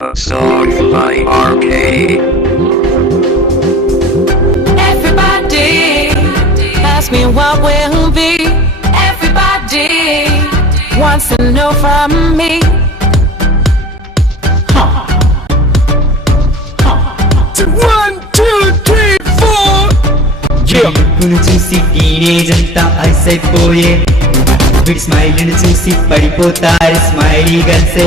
A song by RK. Everybody ask me what will be. Everybody wants to know from me. One, two, three, four. లుక్కును చూసి teenage అంతా ice అయిపోయే వీడి స్మైల్ని చూసి పడిపోతారు smiley గర్ల్సే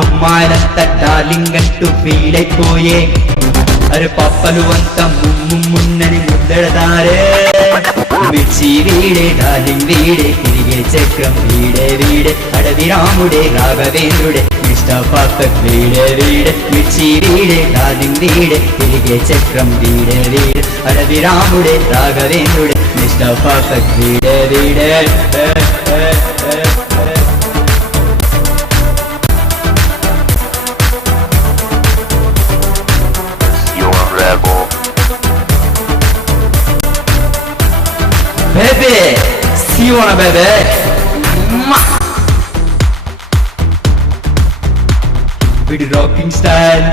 అమ్మాయిలంతా darling అంటూ feel అయిపోయే అరే పప్పలు అంతా మున్నని ముద్దడదారే మిర్చి వీడే డార్లింగ్ వీడే తిరిగే చక్రం వీడే వీడే అడవి రాముడే రాఘవేంద్రుడే మిస్టర్ పర్ఫెక్ట్ వీడే వీడే మిర్చి వీడే డార్లింగ్ వీడే తిరిగే చక్రం వీడే వీడే అడవి రాముడే రాఘవేంద్రుడే మిస్టర్ పర్ఫెక్ట్ వీడే వీడే You're a rebel. Baby, see you wanna baby. With rocking style,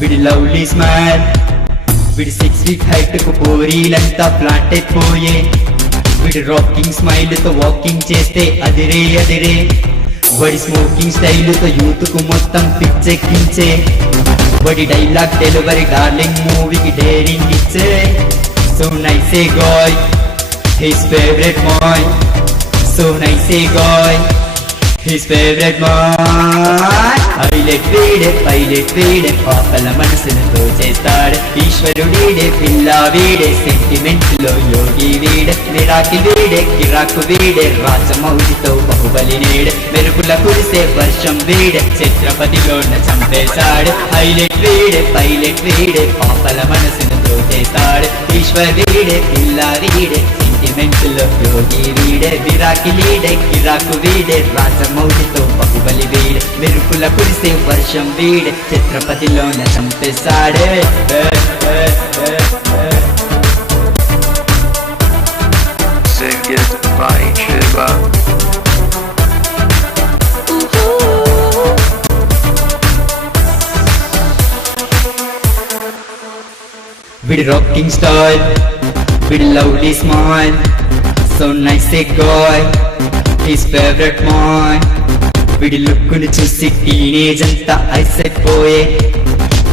with lovely smile, with 6 feet height ko పోరీలంతా plant అయిపోయే with rocking smile తో వాకింగ్ చేస్తే అదిరే అదిరే వడి స్మోకింగ్ స్టైల్ తో యూత్ కు మొత్తం పిచ్చెక్కించే వడి డైలాగ్ డెలివరీ డార్లింగ్ మూవీకి డేరింగ్ ఇచ్చే so nice A guy his favorite boy, so nice a guy, his favorite boy. Pilot వీడే పాపల మనసును తోచేస్తాడు ఈశ్వరుడీడే పిల్ల వీడే సెంటిమెంట్ లో యోగి వీడే మిరాకి వీడే కిరాకు వీడే రాజమౌళితో బాహుబలి నీడే మెరుపుల కురిసే వర్షం వీడే ఛత్రపతిలోన చంపేశాడు పైలట్ వీడే పాపల మనసును తోచేస్తాడు ఈశ్వర్ వీడే పిల్ల వీడే సెంటిమెంట్ లో యోగి వీడే విరాకి లీడే కిరాకు వీడే రాజమౌళితో బాహుబలి వీడే మెరుపుల కురిసే వర్షం వీడే ఛత్రపతిలోన చంపేశాడే Sing it by Shiva. with rocking style, with lovely smile, so nice a guy, his favorite boy. వీడి లుక్కును చూసి టీనేజ్ అంతా ఐస్ అయిపోయే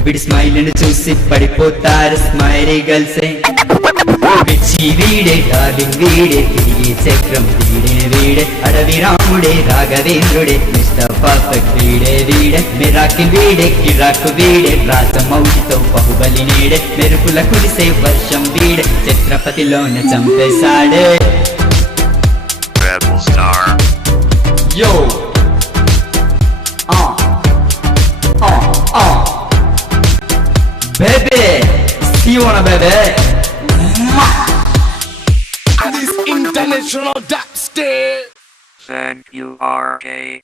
వీడి స్మైల్ని చూసి పడిపోతారు స్మైలీ గర్ల్సే మిర్చి వీడే డార్లింగ్ వీడే తిరిగే చక్రం వీడే వీడే అడవి రాముడే రాఘవేంద్రుడే మిస్టర్ పర్ఫెక్ట్ వీడే వీడే మిరాకి వీడే కిరాకు వీడే రాజమౌళితో బాహుబలి నీడే మెరుపుల కురిసే వర్షం వీడే ఛత్రపతిలోన చంపేశాడే Rebel star. Yo! Baby! See you wanna baby? This international dubstep. Thank you, RK.